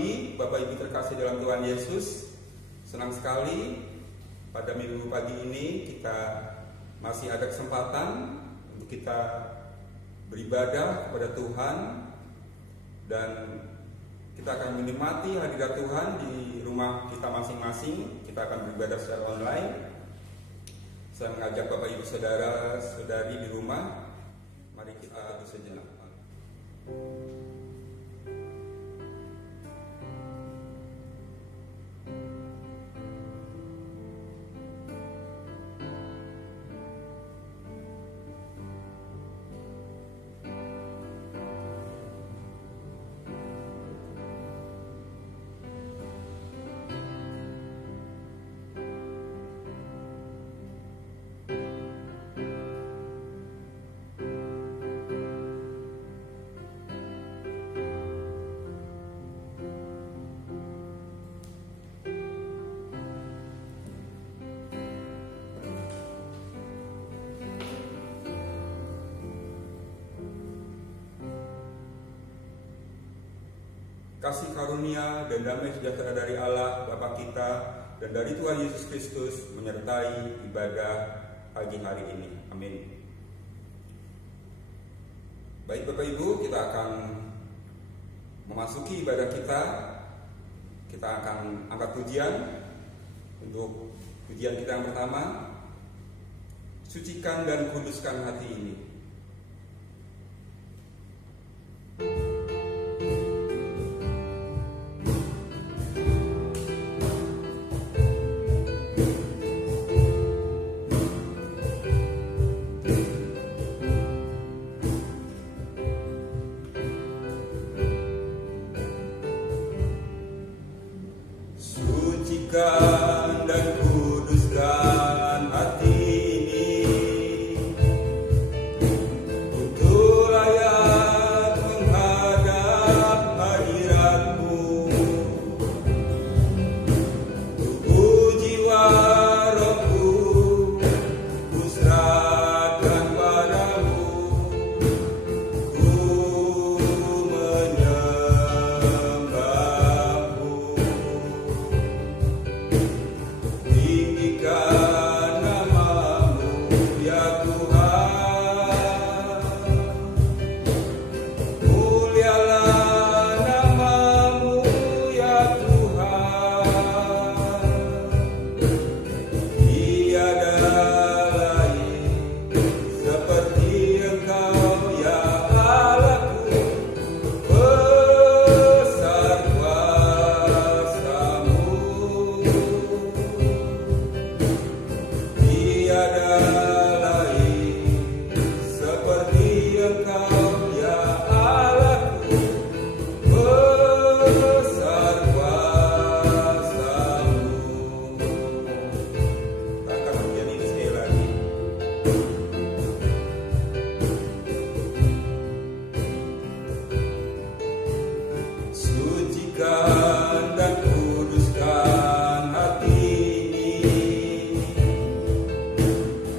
pagi, Bapak Ibu terkasih dalam Tuhan Yesus. Senang sekali pada minggu pagi ini kita masih ada kesempatan untuk kita beribadah kepada Tuhan, dan kita akan menikmati hadirat Tuhan di rumah kita masing-masing. Kita akan beribadah secara online. Saya mengajak Bapak Ibu Saudara-saudari di rumah, mari kita bersejenak. Kasih karunia dan damai sejahtera dari Allah Bapa kita dan dari Tuhan Yesus Kristus menyertai ibadah pagi hari ini. Amin. Baik Bapak Ibu, kita akan memasuki ibadah kita. Kita akan angkat pujian. Untuk pujian kita yang pertama, sucikan dan kuduskan hati ini. Sucikan dan kuduskan hati ini untuk layak menghadap hadirat-Mu. Tubuh jiwa rohku ku serahkan padamu, ku menyembah-Mu. Tinggikan nama-Mu ya Tuhan, mulialah nama-Mu ya Tuhan. Tiada lain seperti Engkau ya Allahku, besar kuasa-Mu. Tiada lain seperti Engkau ya Allahku, besar kuasa-Mu. Kita akan pujian ini sekali lagi. Sucikan dan kuduskan hati ini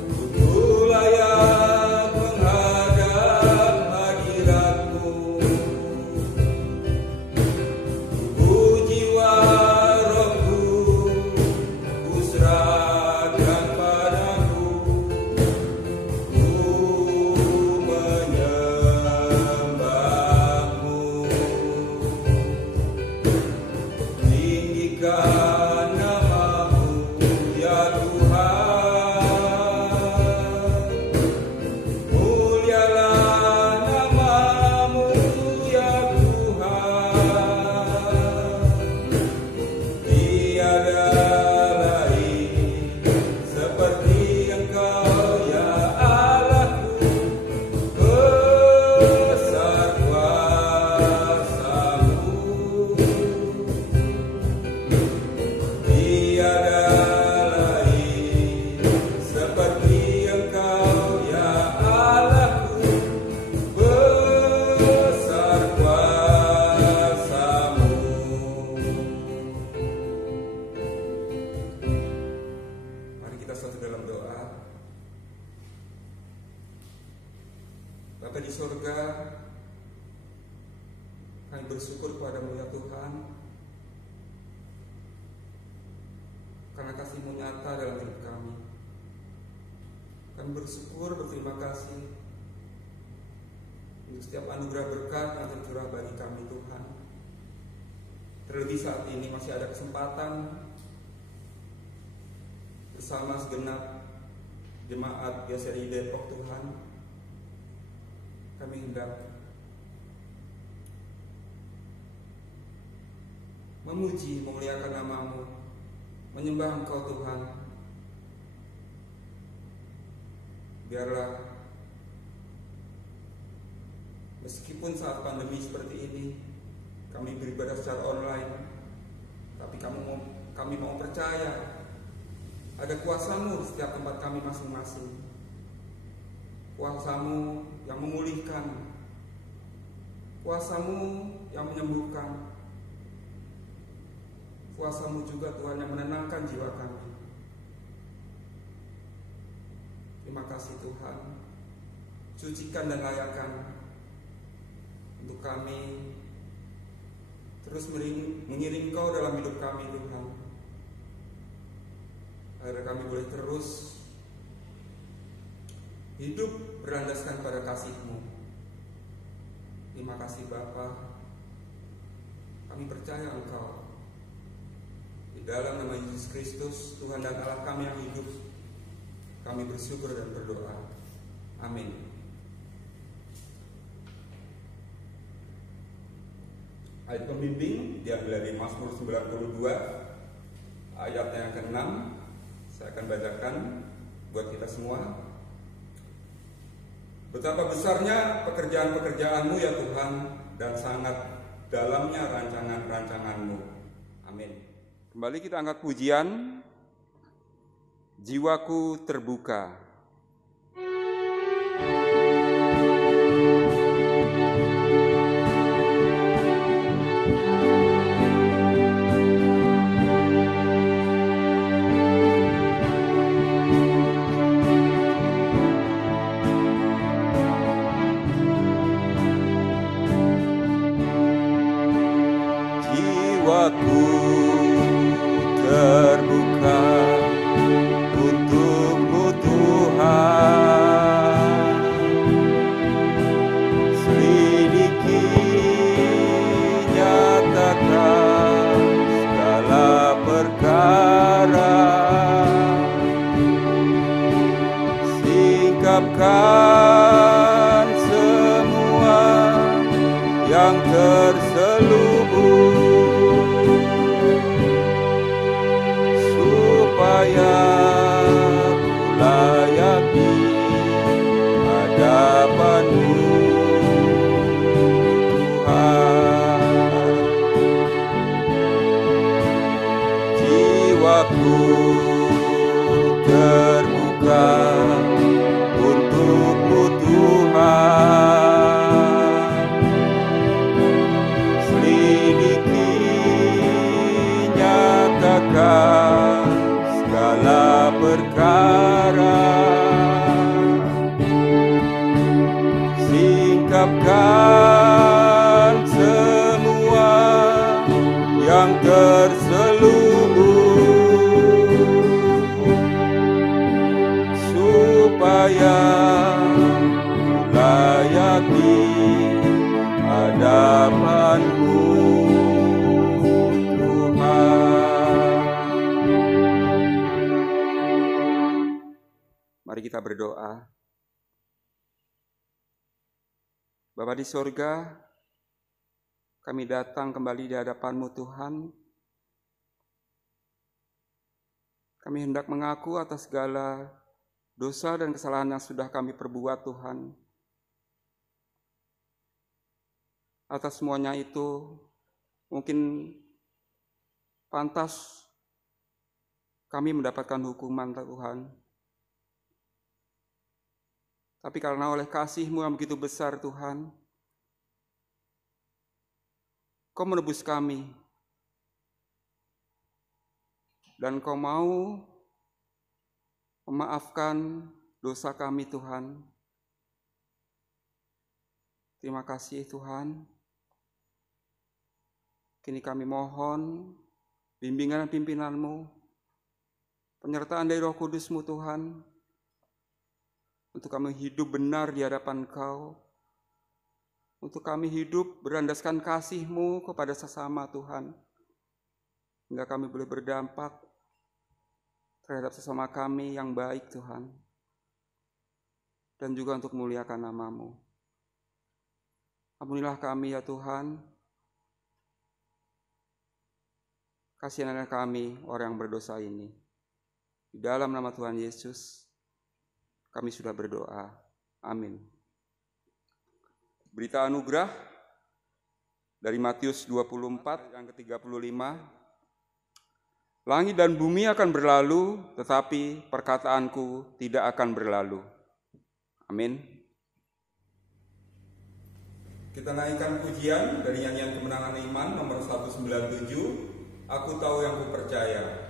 untuk layak menghadap hadirat-Mu. Tubuh jiwa rohku ku serahkan padamu, ku menyembah-Mu. Tinggikan nama-Mu ya Tuhan, mulialah nama-Mu ya Tuhan. Tiada lain seperti Engkau ya Allahku, besar kuasa-Mu. Tiada lain seperti Engkau ya Allahku, besar kuasa-Mu. Mari kita satu dalam doa. Bapa di surga, kami bersyukur kepada-Mu ya Tuhan, karena kasih-Mu nyata dalam hidup kami. Kami bersyukur, berterima kasih untuk setiap anugerah berkat yang tercurah bagi kami Tuhan. Terlebih saat ini masih ada kesempatan bersama segenap jemaat GSRI Depok Tuhan. Kami hendak memuji, memuliakan nama-Mu, menyembah Engkau Tuhan. Biarlah meskipun saat pandemi seperti ini kami beribadah secara online, tapi kami mau percaya ada kuasa-Mu di setiap tempat kami masing-masing. Kuasa-Mu yang memulihkan, kuasa-Mu yang menyembuhkan, kuasa-Mu juga Tuhan yang menenangkan jiwa kami. Terima kasih Tuhan. Sucikan dan layakan untuk kami terus mengiring Kau dalam hidup kami Tuhan, agar kami boleh terus hidup berlandaskan pada kasih-Mu. Terima kasih Bapa. Kami percaya Engkau. Di dalam nama Yesus Kristus, Tuhan dan Allah kami yang hidup, kami bersyukur dan berdoa. Amin. Ayat pembimbing diambil dari Mazmur 92 ayat yang ke-6. Saya akan bacakan buat kita semua. Betapa besarnya pekerjaan-pekerjaan-Mu ya Tuhan, dan sangat dalamnya rancangan-rancangan-Mu. Amin. Kembali kita angkat pujian, Jiwaku Terbuka. Jiwaku terbuka untuk-Mu Tuhan, selidiki, nyatakan segala perkara, singkapkan semua yang terselubung, supaya ku layak di hadapan-Mu Tuhan. Jiwaku terbuka untuk-Mu Tuhan, selidiki, nyatakan segala perkara, singkapkan semua yang terselubung, supaya ku layak di hadapan-Mu Tuhan. Mari kita berdoa. Bapa di sorga, kami datang kembali di hadapan-Mu Tuhan. Kami hendak mengaku atas segala dosa dan kesalahan yang sudah kami perbuat Tuhan. Atas semuanya itu mungkin pantas kami mendapatkan hukuman Tuhan. Tapi karena oleh kasih-Mu yang begitu besar Tuhan, Kau menebus kami. Dan Kau mau memaafkan dosa kami Tuhan. Terima kasih Tuhan. Kini kami mohon bimbingan dan pimpinan-Mu penyertaan dari Roh Kudus-Mu Tuhan, untuk kami hidup benar di hadapan Engkau, untuk kami hidup berlandaskan kasih-Mu kepada sesama Tuhan, hingga kami boleh berdampak terhadap sesama kami yang baik Tuhan, dan juga untuk memuliakan nama-Mu. Ampunilah kami ya Tuhan, kasihanlah kami orang yang berdosa ini. Di dalam nama Tuhan Yesus, kami sudah berdoa. Amin. Berita anugerah dari Matius 24 yang ke-35. Langit dan bumi akan berlalu, tetapi perkataanku tidak akan berlalu. Amin. Kita naikkan pujian dari nyanyian Kemenangan Iman nomor 197, Aku Tahu Yang Kupercaya.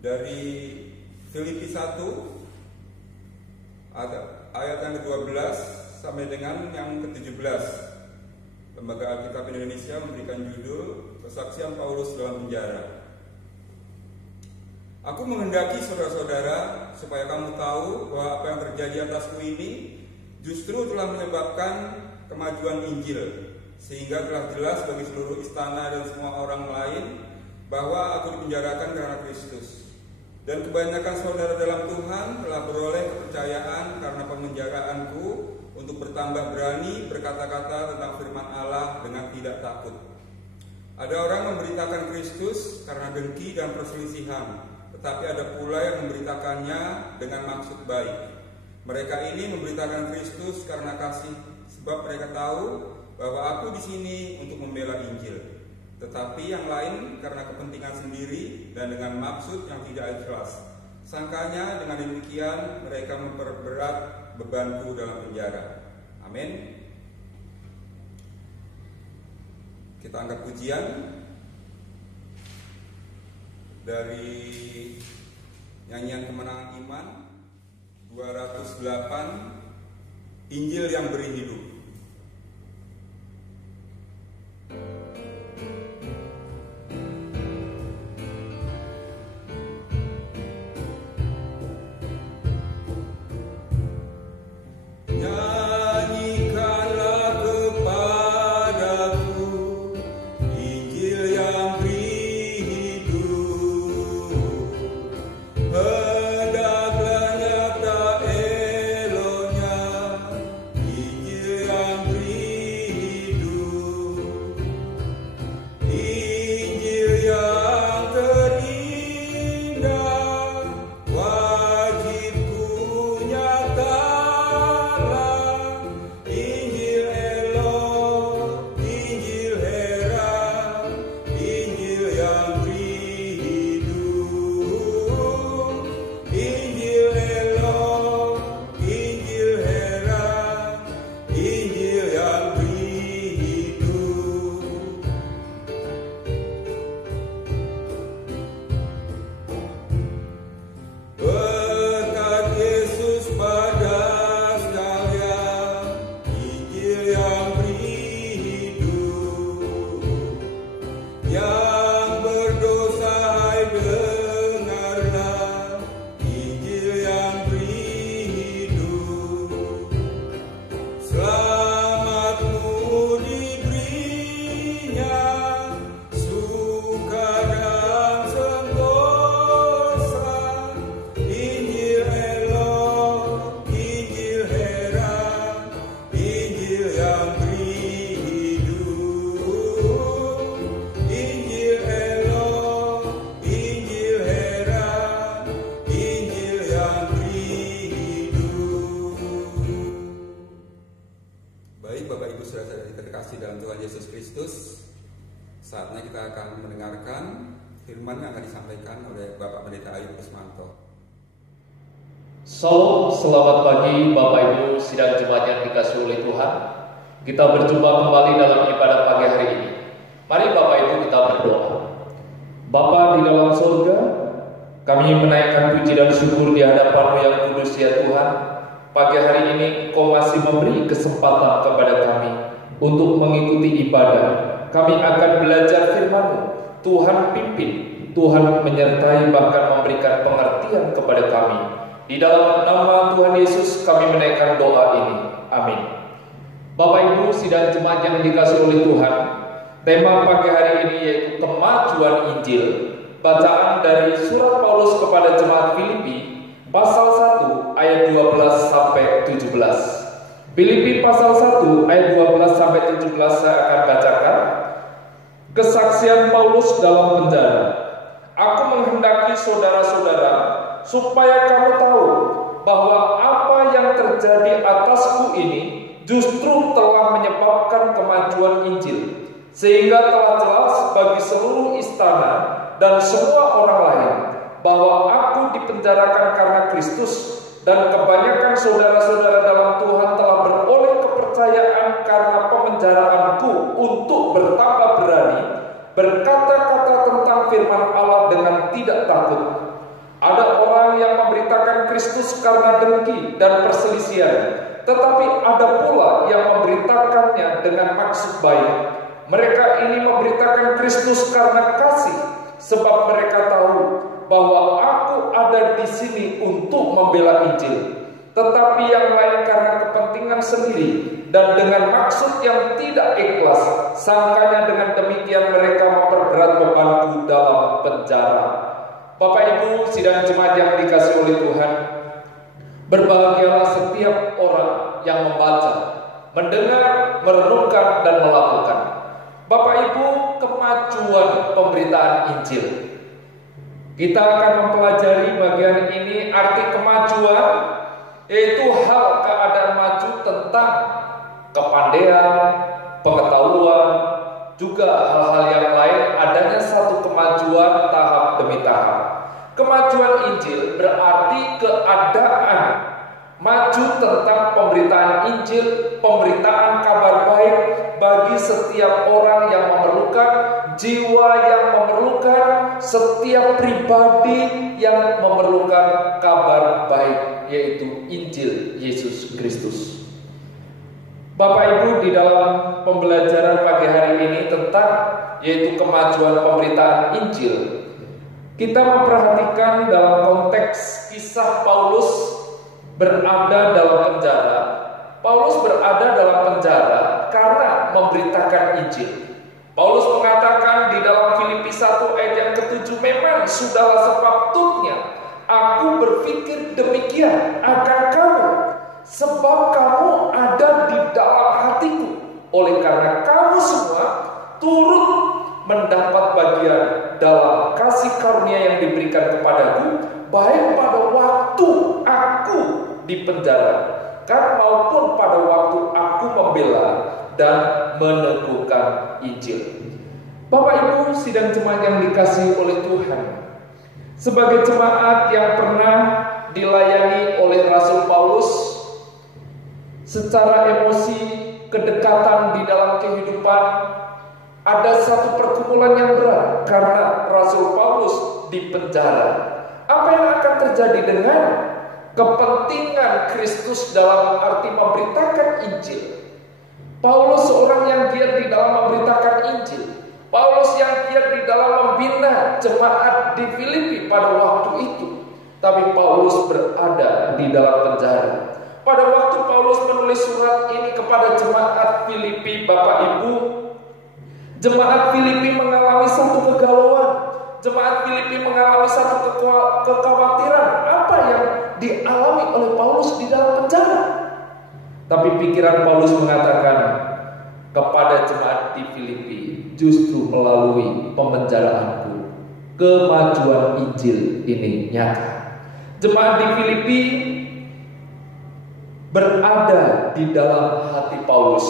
Dari Filipi 1 ayat yang ke-12 sampai dengan yang ke-17. Lembaga Alkitab Indonesia memberikan judul Kesaksian Paulus dalam Penjara. Aku menghendaki saudara-saudara supaya kamu tahu bahwa apa yang terjadi atasku ini justru telah menyebabkan kemajuan Injil, sehingga telah jelas bagi seluruh istana dan semua orang lain bahwa aku dipenjarakan karena Kristus. Dan kebanyakan saudara dalam Tuhan telah beroleh kepercayaan karena pemenjaraanku untuk bertambah berani berkata-kata tentang firman Allah dengan tidak takut. Ada orang memberitakan Kristus karena dengki dan perselisihan, tetapi ada pula yang memberitakannya dengan maksud baik. Mereka ini memberitakan Kristus karena kasih, sebab mereka tahu bahwa aku di sini untuk membela Injil. Tetapi yang lain karena kepentingan sendiri dan dengan maksud yang tidak ikhlas. Sangkanya dengan demikian mereka memperberat bebanku dalam penjara. Amin. Kita angkat pujian dari nyanyian Kemenangan Iman 208, Injil yang beri hidup. Hendaklah nyata elonya saudara terkasih dalam Tuhan Yesus Kristus, saatnya kita akan mendengarkan firman yang akan disampaikan oleh Bapak Pendeta Ayub Kusmanto. Salam, selamat pagi Bapak Ibu sidang jemaat yang dikasihi oleh Tuhan. Kita berjumpa kembali dalam ibadah pagi hari ini. Mari Bapak Ibu kita berdoa. Bapa di dalam surga, kami menaikkan puji dan syukur di hadapan-Mu yang kudus ya Tuhan. Pagi hari ini Kau masih memberi kesempatan kepada kami untuk mengikuti ibadah. Kami akan belajar firman-Mu. Tuhan pimpin, Tuhan menyertai, bahkan memberikan pengertian kepada kami. Di dalam nama Tuhan Yesus kami menaikkan doa ini. Amin. Bapak Ibu sidang jemaat yang dikasihi oleh Tuhan, tema pagi hari ini yaitu kemajuan Injil. Bacaan dari surat Paulus kepada jemaat Filipi pasal 1 ayat 12 sampai 17. Filipi pasal 1 ayat 12 sampai 17 saya akan bacakan. Kesaksian Paulus dalam penjara. Aku menghendaki saudara-saudara supaya kamu tahu bahwa apa yang terjadi atasku ini justru telah menyebabkan kemajuan Injil, sehingga telah jelas bagi seluruh istana dan semua orang lain bahwa aku dipenjarakan karena Kristus, dan kebanyakan saudara-saudara dalam Tuhan telah beroleh kepercayaan karena pemenjaraanku untuk bertambah berani berkata-kata tentang firman Allah dengan tidak takut. Ada orang yang memberitakan Kristus karena dengki dan perselisihan, tetapi ada pula yang memberitakannya dengan maksud baik. Mereka ini memberitakan Kristus karena kasih, sebab mereka tahu bahwa aku ada di sini untuk membela Injil. Tetapi yang lain karena kepentingan sendiri dan dengan maksud yang tidak ikhlas, sangkanya dengan demikian mereka memperberat bebanku dalam penjara. Bapak Ibu sidang jemaat yang dikasihi oleh Tuhan, berbahagialah setiap orang yang membaca, mendengar, merenungkan, dan melakukan. Bapak Ibu, kemajuan pemberitaan Injil. Kita akan mempelajari bagian ini, arti kemajuan, yaitu hal keadaan maju tentang kepandaian, pengetahuan, juga hal-hal yang lain, adanya satu kemajuan tahap demi tahap. Kemajuan Injil berarti keadaan maju tentang pemberitaan Injil, pemberitaan kabar baik bagi setiap orang yang memerlukan, jiwa yang memerlukan, setiap pribadi yang memerlukan kabar baik, yaitu Injil Yesus Kristus. Bapak Ibu, di dalam pembelajaran pagi hari ini tentang yaitu kemajuan pemberitaan Injil, kita memperhatikan dalam konteks kisah Paulus berada dalam penjara. Paulus berada dalam penjara karena memberitakan Injil. Paulus mengatakan di dalam Filipi 1 ayat yang ke-7, memang sudahlah sepatutnya aku berpikir demikian akan kamu, sebab kamu ada di dalam hatiku. Oleh karena kamu semua turut mendapat bagian dalam kasih karunia yang diberikan kepadaku, baik pada waktu aku di penjara maupun pada waktu aku membela dan meneguhkan Injil. Bapak Ibu sidang jemaat yang dikasihi oleh Tuhan, sebagai jemaat yang pernah dilayani oleh Rasul Paulus secara emosi, kedekatan di dalam kehidupan, ada satu pergumulan yang berat karena Rasul Paulus di penjara. Apa yang akan terjadi dengan kepentingan Kristus dalam arti memberitakan Injil? Paulus seorang yang giat di dalam memberitakan Injil. Paulus yang giat di dalam membina jemaat di Filipi pada waktu itu. Tapi Paulus berada di dalam penjara. Pada waktu Paulus menulis surat ini kepada jemaat Filipi, Bapak Ibu, jemaat Filipi mengalami satu kegalauan. Jemaat Filipi mengalami satu kekhawatiran. Apa yang dialami oleh Paulus di dalam penjara? Tapi pikiran Paulus mengatakan kepada jemaat di Filipi, justru melalui pemenjaraanku, kemajuan Injil ini nyata. Jemaat di Filipi berada di dalam hati Paulus.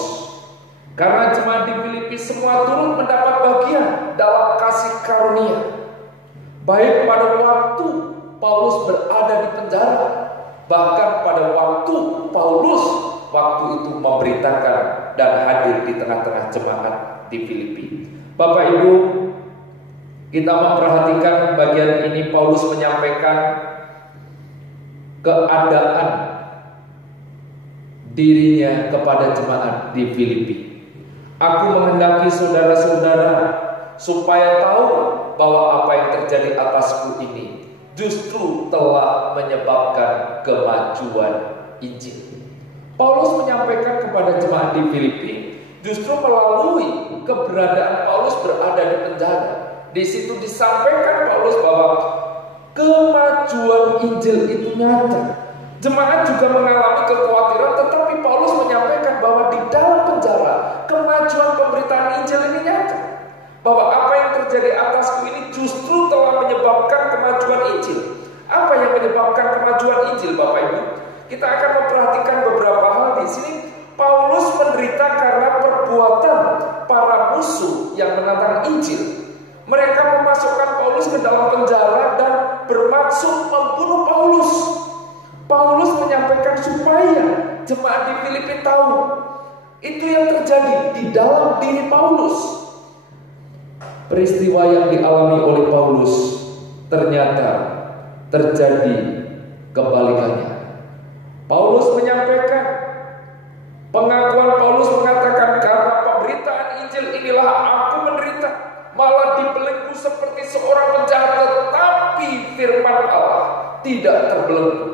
Karena jemaat di Filipi semua turut mendapat bagian dalam kasih karunia. Baik pada waktu Paulus berada di penjara, bahkan pada waktu Paulus waktu itu memberitakan dan hadir di tengah-tengah jemaat di Filipi. Bapak Ibu, kita memperhatikan bagian ini. Paulus menyampaikan keadaan dirinya kepada jemaat di Filipi. Aku menghendaki saudara-saudara supaya tahu bahwa apa yang terjadi atasku ini justru telah menyebabkan kemajuan Injil. Paulus menyampaikan kepada jemaat di Filipi justru melalui keberadaan Paulus berada di penjara. Di situ disampaikan Paulus bahwa kemajuan Injil itu nyata. Jemaat juga mengalami kekhawatiran, tetapi Paulus menyampaikan bahwa di dalam penjara kemajuan pemberitaan Injil ini nyata. Bahwa apa yang terjadi atasku ini justru telah menyebabkan kemajuan Injil. Apa yang menyebabkan kemajuan Injil, Bapak Ibu? Kita akan memperhatikan beberapa hal di sini. Paulus menderita karena perbuatan para musuh yang menentang Injil. Mereka memasukkan Paulus ke dalam penjara dan bermaksud membunuh Paulus. Paulus menyampaikan supaya jemaat di Filipi tahu itu yang terjadi di dalam diri Paulus. Peristiwa yang dialami oleh Paulus ternyata terjadi kebalikannya. Paulus menyampaikan, pengakuan Paulus mengatakan, karena pemberitaan Injil inilah aku menderita, malah dibelenggu seperti seorang penjahat, tetapi firman Allah tidak terbelenggu.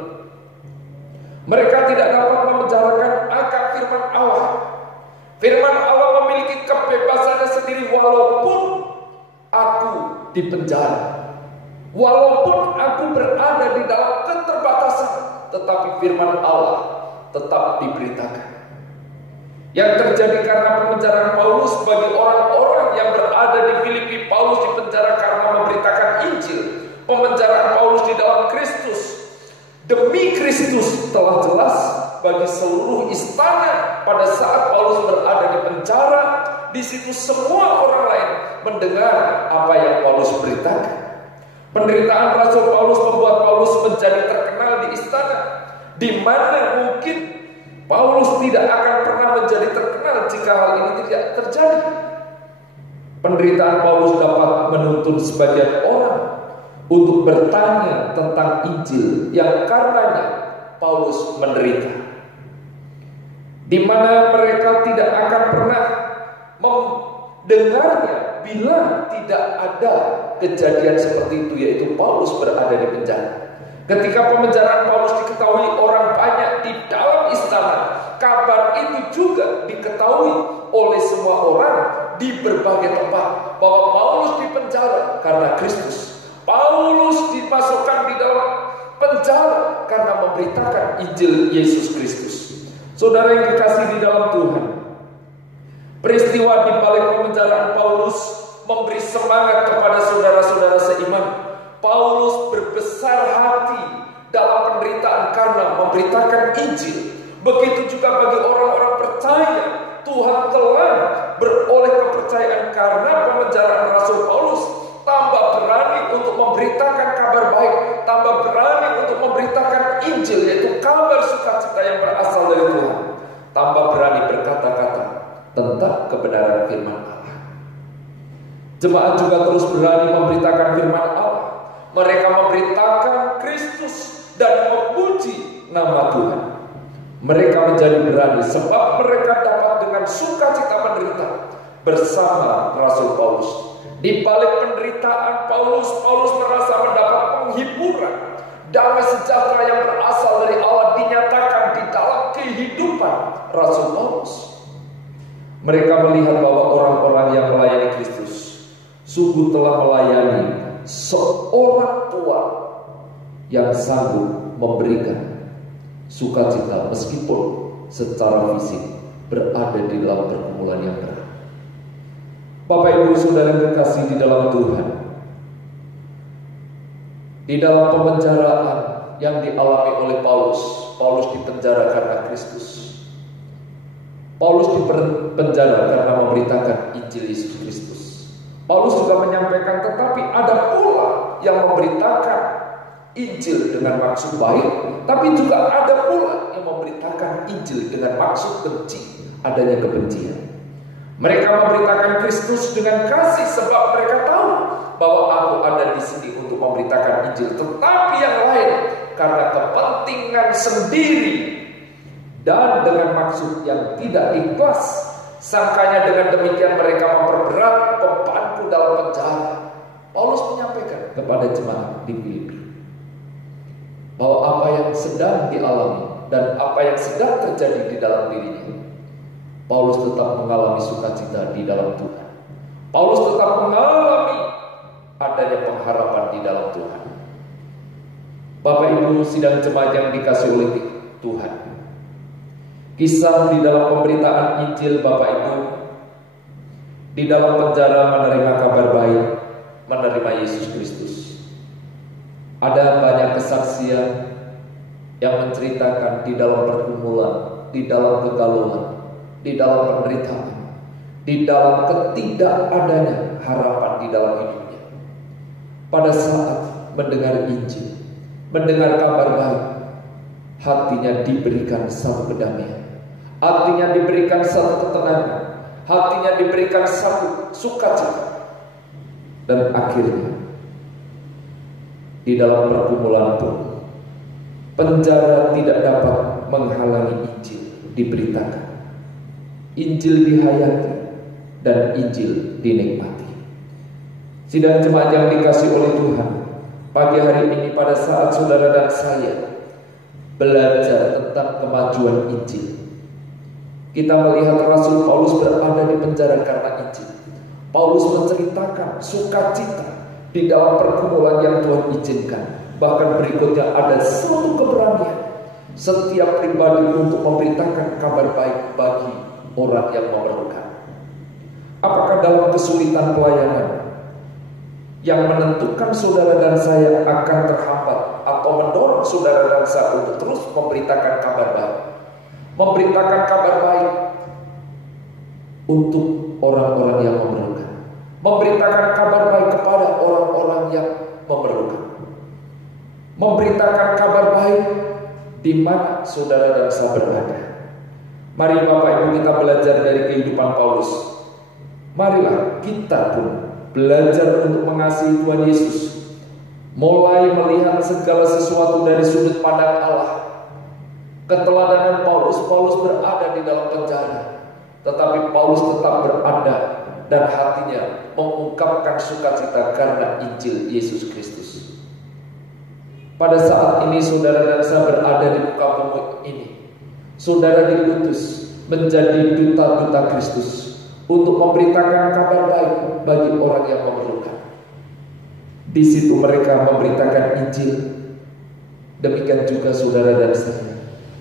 Mereka tidak dapat memenjarakan akan firman Allah. Firman Allah memiliki kebebasannya sendiri walaupun aku dipenjara, walaupun aku berada di dalam keterbatasan, tetapi firman Allah tetap diberitakan. Yang terjadi karena pemenjaraan Paulus bagi orang-orang yang berada di Filipi, Paulus dipenjara karena memberitakan Injil. Pemenjaraan Paulus di dalam Kristus, demi Kristus, telah jelas bagi seluruh istana pada saat Paulus berada di penjara. Di situ semua orang lain mendengar apa yang Paulus beritakan. Penderitaan Rasul Paulus membuat Paulus menjadi terkenal di istana, di mana mungkin Paulus tidak akan pernah menjadi terkenal jika hal ini tidak terjadi. Penderitaan Paulus dapat menuntun sebagian orang untuk bertanya tentang Injil yang karenanya Paulus menderita, di mana mereka tidak akan pernah mendengarnya bila tidak ada kejadian seperti itu, yaitu Paulus berada di penjara. Ketika pemenjaraan Paulus diketahui orang banyak di dalam istana, kabar itu juga diketahui oleh semua orang di berbagai tempat bahwa Paulus dipenjara karena Kristus. Paulus dimasukkan di dalam penjara karena memberitakan Injil Yesus Kristus. Saudara yang dikasihi di dalam Tuhan, peristiwa di balik pemenjaraan Paulus memberi semangat kepada saudara-saudara seiman. Paulus berbesar hati dalam penderitaan karena memberitakan Injil. Begitu juga bagi orang-orang percaya, Tuhan telah beroleh kepercayaan karena pemenjaraan Rasul Paulus. Tambah berani untuk memberitakan kabar baik, tambah berani untuk memberitakan Injil, yaitu kabar sukacita yang berasal dari Tuhan. Tambah berani berkata-kata tentang kebenaran firman Allah. Jemaat juga terus berani memberitakan firman Allah. Mereka memberitakan Kristus dan memuji nama Tuhan. Mereka menjadi berani sebab mereka dapat dengan sukacita menderita bersama Rasul Paulus. Di balik penderitaan Paulus merasa mendapat penghiburan. Damai sejahtera yang berasal dari Allah dinyatakan di dalam kehidupan Rasul Paulus. Mereka melihat bahwa orang-orang yang melayani Kristus sungguh telah melayani seorang Tuhan yang sanggup memberikan sukacita meskipun secara fisik berada di dalam pergumulan yang berat. Bapak Ibu Saudara yang terkasih di dalam Tuhan, di dalam pemenjaraan yang dialami oleh Paulus dipenjara karena Kristus. Paulus dipenjara karena memberitakan Injil Yesus Kristus. Paulus juga menyampaikan, tetapi ada pula yang memberitakan Injil dengan maksud baik, tapi juga ada pula yang memberitakan Injil dengan maksud benci, adanya kebencian. Mereka memberitakan Kristus dengan kasih sebab mereka tahu bahwa aku ada di sini untuk memberitakan Injil, tetapi yang lain karena kepentingan sendiri dan dengan maksud yang tidak ikhlas. Sangkanya dengan demikian mereka memperberat bebanku dalam penjara. Paulus menyampaikan kepada jemaat di Filipi bahwa apa yang sedang dialami dan apa yang sedang terjadi di dalam dirinya, Paulus tetap mengalami sukacita di dalam Tuhan. Paulus tetap mengalami adanya pengharapan di dalam Tuhan. Bapak Ibu sidang jemaat yang dikasihi oleh Tuhan, kisah di dalam pemberitaan Injil Bapak Ibu di dalam penjara menerima kabar baik, menerima Yesus Kristus. Ada banyak kesaksian yang menceritakan di dalam pergumulan, di dalam kegalauan, di dalam penderitaan, di dalam ketidakadanya harapan di dalam hidupnya. Pada saat mendengar Injil, mendengar kabar baik, hatinya diberikan satu kedamaian, hatinya diberikan satu ketenangan, hatinya diberikan satu sukacita. Dan akhirnya di dalam pergumulan pun penjara tidak dapat menghalangi Injil diberitakan, Injil dihayati, dan Injil dinikmati. Sidang jemaat yang dikasihi oleh Tuhan, pagi hari ini pada saat saudara dan saya belajar tentang kemajuan Injil, kita melihat Rasul Paulus berada di penjara karena Injil. Paulus menceritakan sukacita di dalam pergumulan yang Tuhan izinkan. Bahkan berikutnya ada suatu keberanian setiap pribadi untuk memberitakan kabar baik bagi orang yang memerlukan. Apakah dalam kesulitan pelayanan yang menentukan saudara dan saya akan terhambat atau mendorong saudara dan saya untuk terus memberitakan kabar baik, memberitakan kabar baik untuk orang-orang yang memerlukan, memberitakan kabar baik kepada orang-orang yang memerlukan, memberitakan kabar baik di mana saudara dan saya berada. Mari Bapak Ibu kita belajar dari kehidupan Paulus. Marilah kita pun belajar untuk mengasihi Tuhan Yesus, mulai melihat segala sesuatu dari sudut pandang Allah. Keteladanan Paulus berada di dalam penjara, tetapi Paulus tetap berada dan hatinya mengungkapkan sukacita karena Injil Yesus Kristus. Pada saat ini saudara dan saya berada di muka bumi ini, saudara diutus menjadi duta-duta Kristus untuk memberitakan kabar baik bagi orang yang memerlukan. Di situ mereka memberitakan Injil. Demikian juga saudara dan saya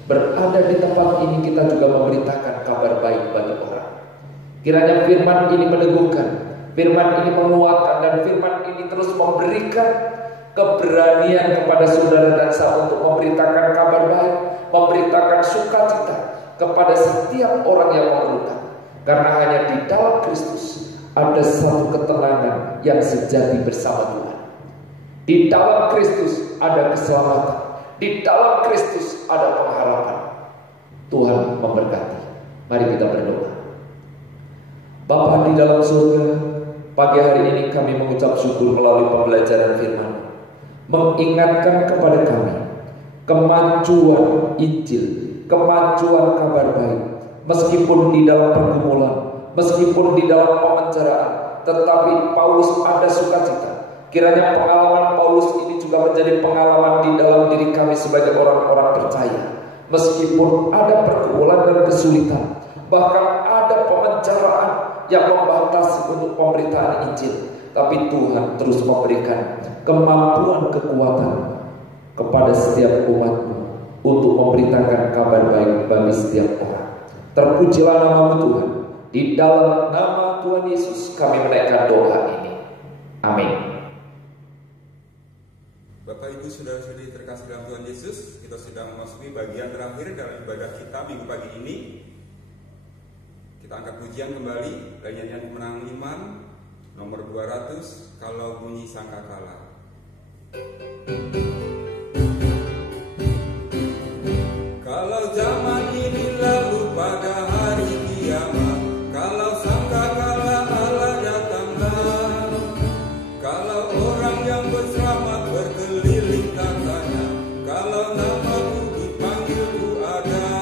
berada di tempat ini, kita juga memberitakan kabar baik bagi orang. Kiranya firman ini meneguhkan, firman ini menguatkan, dan firman ini terus memberikan keberanian kepada saudara dan saya untuk memberitakan kabar baik, memberitakan sukacita kepada setiap orang yang memerlukan. Karena hanya di dalam Kristus ada satu ketenangan yang sejati bersama Tuhan. Di dalam Kristus ada keselamatan. Di dalam Kristus ada pengharapan. Tuhan memberkati. Mari kita berdoa. Bapa di dalam surga, pagi hari ini kami mengucap syukur melalui pembelajaran firman, mengingatkan kepada kami kemajuan Injil, kemajuan kabar baik. Meskipun di dalam pergumulan, meskipun di dalam pemenjaraan, tetapi Paulus ada sukacita. Kiranya pengalaman Paulus ini juga menjadi pengalaman di dalam diri kami sebagai orang-orang percaya. Meskipun ada pergumulan dan kesulitan, bahkan ada pemenjaraan yang membatasi untuk pemberitaan Injil, tapi Tuhan terus memberikan kemampuan, kekuatan kepada setiap umat-Mu untuk memberitakan kabar baik bagi setiap orang. Terpujilah nama-Mu Tuhan. Di dalam nama Tuhan Yesus kami menaikkan doa ini. Amin. Bapak Ibu saudara-saudari terkasih dalam Tuhan Yesus, kita sudah memasuki bagian terakhir dalam ibadah kita minggu pagi ini. Kita angkat pujian kembali dari nyanyian Kemenangan Iman nomor 200, Kalau Bunyi Sangkakala. Kalau zaman ini lalu pada hari kiamat, kalau sangkakala Allah datanglah, kalau orang yang berselamat berkeliling tatanya, kalau namaku dipanggil ku ada,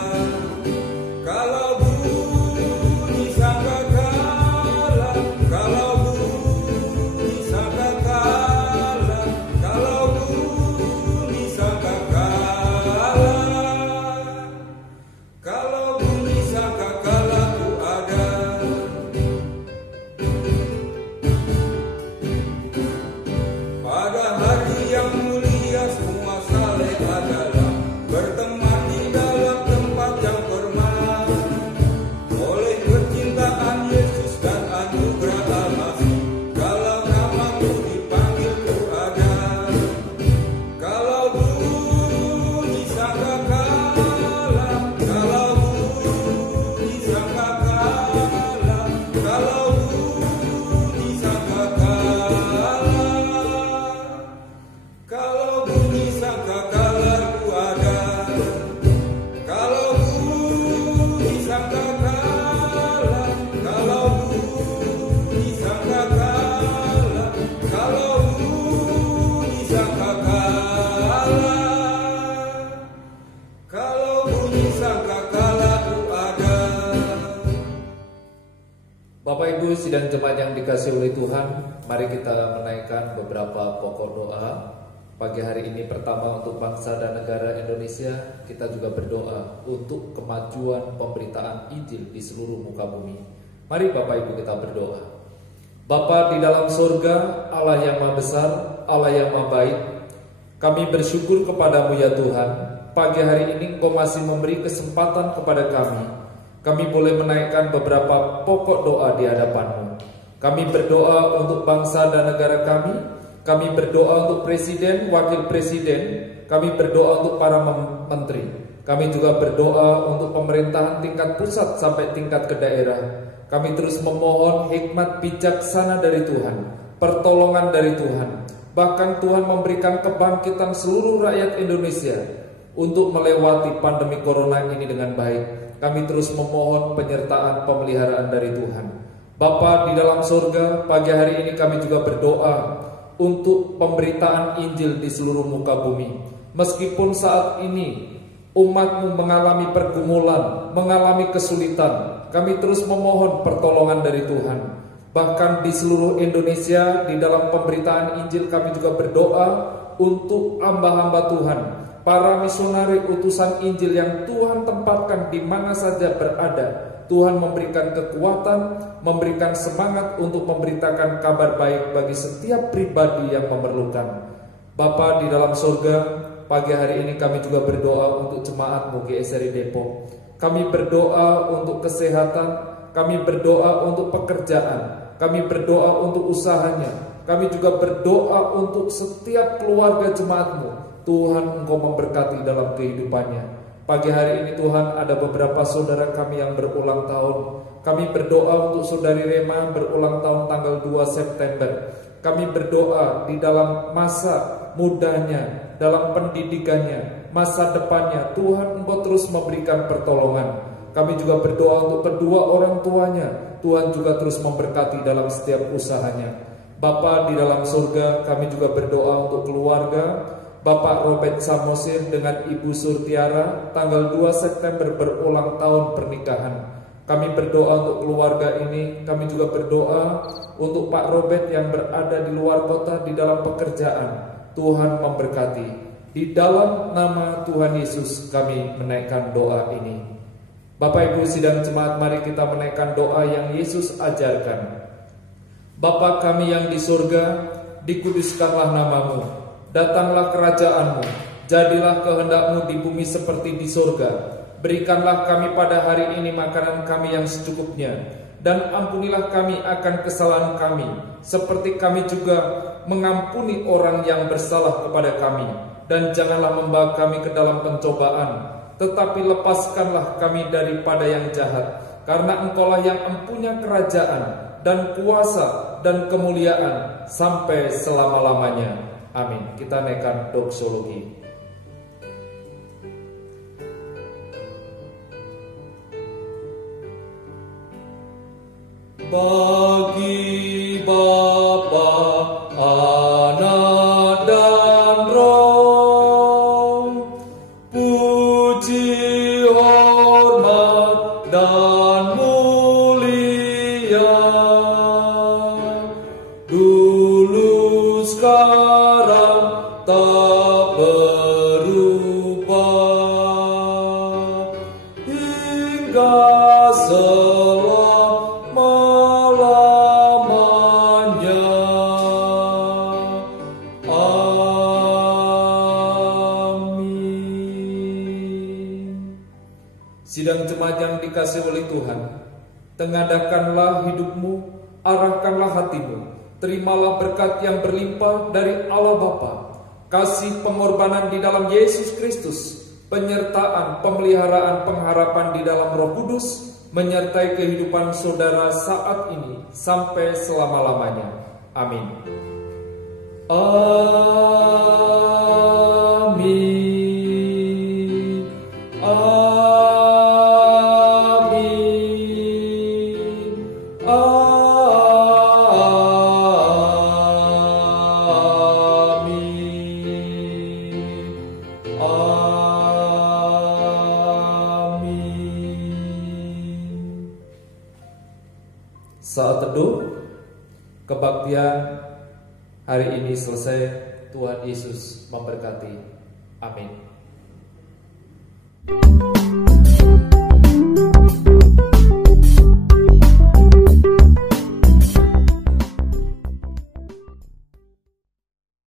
kalau bunyi sangkakala, kalau bunyi sangkakala, kalau bunyi sangkakala, kalau bunyi sangkakala ku ada. Pada hari yang mulia semua saleh adalah berteman di dalam tempat yang hormat, oleh kecintaan Yesus dan anugerah Al-Masih. Kalau namaku dipanggil ku ada, kalau bunyi sangkakala, kalau bunyi sangkakala, kalau bunyi sangkakala, kalau bunyi sangkakala ku ada, kalau bunyi sangkakala, kalau bunyi sangkakala, kalau bunyi sangkakala, kalau bunyi sangkakala ku ada. Bapak Ibu sidang jemaat yang dikasihi oleh Tuhan, mari kita menaikkan beberapa pokok doa. Pagi hari ini pertama untuk bangsa dan negara Indonesia, kita juga berdoa untuk kemajuan pemberitaan Injil di seluruh muka bumi. Mari Bapak Ibu kita berdoa. Bapa di dalam surga, Allah yang Maha Besar, Allah yang Maha Baik, kami bersyukur kepadamu ya Tuhan. Pagi hari ini Engkau masih memberi kesempatan kepada kami. Kami boleh menaikkan beberapa pokok doa di hadapan-Mu. Kami berdoa untuk bangsa dan negara kami. Kami berdoa untuk presiden, wakil presiden. Kami berdoa untuk para menteri. Kami juga berdoa untuk pemerintahan tingkat pusat sampai tingkat ke daerah. Kami terus memohon hikmat bijaksana dari Tuhan, pertolongan dari Tuhan. Bahkan Tuhan memberikan kebangkitan seluruh rakyat Indonesia untuk melewati pandemi corona ini dengan baik. Kami terus memohon penyertaan pemeliharaan dari Tuhan. Bapa di dalam surga, pagi hari ini kami juga berdoa untuk pemberitaan Injil di seluruh muka bumi. Meskipun saat ini umat-Mu mengalami pergumulan, mengalami kesulitan, kami terus memohon pertolongan dari Tuhan. Bahkan di seluruh Indonesia, di dalam pemberitaan Injil kami juga berdoa untuk hamba-hamba Tuhan, para misionari utusan Injil yang Tuhan tempatkan di mana saja berada. Tuhan memberikan kekuatan, memberikan semangat untuk memberitakan kabar baik bagi setiap pribadi yang memerlukan. Bapa di dalam surga, pagi hari ini kami juga berdoa untuk jemaat-Mu GSRI Depok. Kami berdoa untuk kesehatan, kami berdoa untuk pekerjaan, kami berdoa untuk usahanya, kami juga berdoa untuk setiap keluarga jemaat-Mu. Tuhan Engkau memberkati dalam kehidupannya. Pagi hari ini Tuhan, ada beberapa saudara kami yang berulang tahun. Kami berdoa untuk saudari Rema berulang tahun tanggal 2 September. Kami berdoa di dalam masa mudanya, dalam pendidikannya, masa depannya, Tuhan Engkau terus memberikan pertolongan. Kami juga berdoa untuk kedua orang tuanya. Tuhan juga terus memberkati dalam setiap usahanya. Bapa di dalam surga, kami juga berdoa untuk keluarga Bapak Robert Samosir dengan Ibu Surtiara tanggal 2 September berulang tahun pernikahan. Kami berdoa untuk keluarga ini. Kami juga berdoa untuk Pak Robert yang berada di luar kota di dalam pekerjaan. Tuhan memberkati. Di dalam nama Tuhan Yesus kami menaikkan doa ini. Bapak Ibu sidang jemaat, mari kita menaikkan doa yang Yesus ajarkan. Bapa kami yang di surga, dikuduskanlah namamu. Datanglah kerajaan-Mu, jadilah kehendak-Mu di bumi seperti di surga. Berikanlah kami pada hari ini makanan kami yang secukupnya, dan ampunilah kami akan kesalahan kami, seperti kami juga mengampuni orang yang bersalah kepada kami. Dan janganlah membawa kami ke dalam pencobaan, tetapi lepaskanlah kami daripada yang jahat. karena Engkaulah yang empunya kerajaan dan kuasa dan kemuliaan sampai selama-lamanya. Amin. Kita naikkan doksologi. Bagi Bapa, Anak dan Roh, puji, hormat, dan mulia, dulu, sekarang, tak berubah, hingga selama-lamanya. Amin. Sidang jemaat yang dikasihi oleh Tuhan, tengadakanlah hidupmu, arahkanlah hatimu, terimalah berkat yang berlimpah dari Allah Bapa, kasih pengorbanan di dalam Yesus Kristus, penyertaan, pemeliharaan, pengharapan di dalam Roh Kudus, menyertai kehidupan saudara saat ini sampai selama-lamanya. Amin. Amin. Amin. Amin. Amin. Saat teduh kebaktian hari ini selesai. Tuhan Yesus memberkati. Amin.